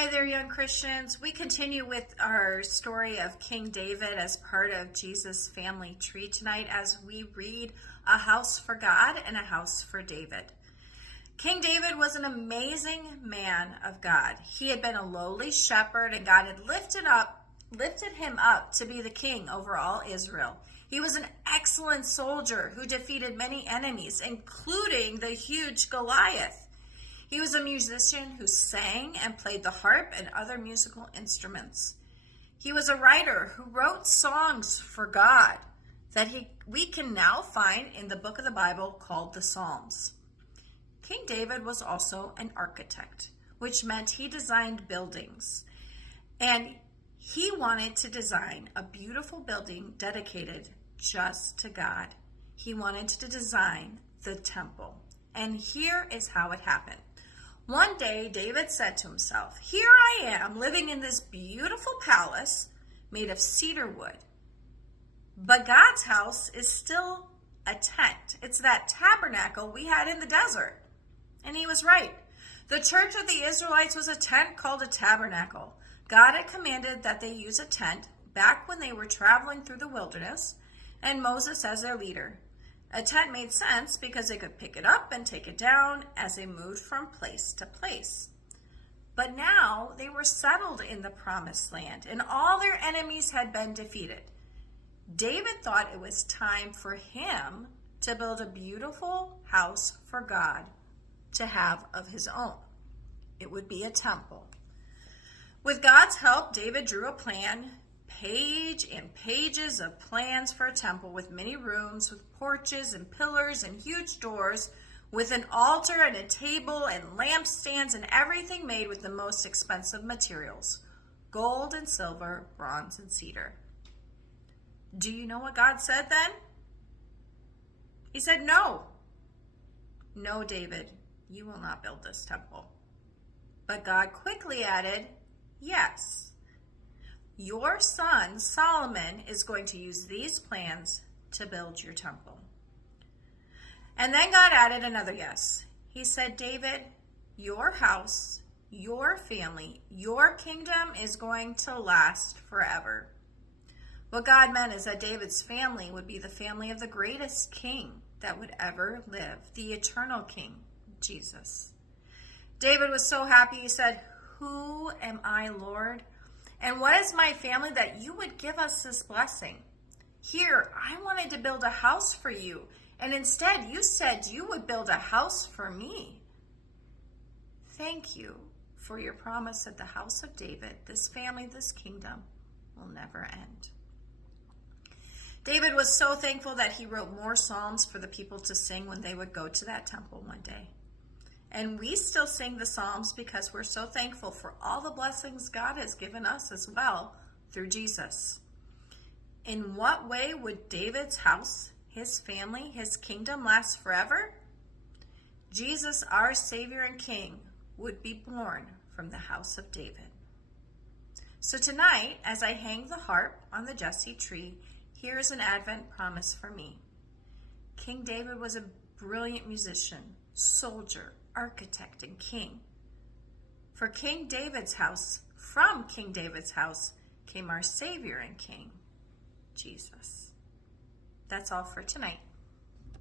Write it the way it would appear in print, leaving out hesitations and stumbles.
Hi there, young Christians. We continue with our story of King David as part of Jesus' family tree tonight as we read A House for God and a House for David. King David was an amazing man of God. He had been a lowly shepherd, and God had lifted him up to be the king over all Israel. He was an excellent soldier who defeated many enemies, including the huge Goliath. He was a musician who sang and played the harp and other musical instruments. He was a writer who wrote songs for God that we can now find in the book of the Bible called the Psalms. King David was also an architect, which meant he designed buildings. And he wanted to design a beautiful building dedicated just to God. He wanted to design the temple. And here is how it happened. One day, David said to himself, "Here I am living in this beautiful palace made of cedar wood. But God's house is still a tent. It's that tabernacle we had in the desert." And he was right. The church of the Israelites was a tent called a tabernacle. God had commanded that they use a tent back when they were traveling through the wilderness, and Moses as their leader. A tent made sense because they could pick it up and take it down as they moved from place to place. But now they were settled in the promised land, and all their enemies had been defeated. David thought it was time for him to build a beautiful house for God to have of his own. It would be a temple. With God's help, David drew a plan, page and pages of plans for a temple with many rooms, with porches and pillars and huge doors, with an altar and a table and lampstands and everything made with the most expensive materials, gold and silver, bronze and cedar. Do you know what God said then? He said, "No. No, David, you will not build this temple." But God quickly added, "Yes. Your son, Solomon, is going to use these plans to build your temple." And then God added another yes. He said, "David, your house, your family, your kingdom is going to last forever." What God meant is that David's family would be the family of the greatest king that would ever live, the eternal king, Jesus. David was so happy, he said, "Who am I, Lord? And what is my family that you would give us this blessing? Here, I wanted to build a house for you, and instead you said you would build a house for me. Thank you for your promise that the house of David, this family, this kingdom, will never end." David was so thankful that he wrote more psalms for the people to sing when they would go to that temple one day. And we still sing the Psalms because we're so thankful for all the blessings God has given us as well through Jesus. In what way would David's house, his family, his kingdom last forever? Jesus, our Savior and King, would be born from the house of David. So tonight, as I hang the harp on the Jesse tree, here's an Advent promise for me. King David was a brilliant musician, soldier, architect, and king. For King David's house, from King David's house, came our Savior and King, Jesus. That's all for tonight.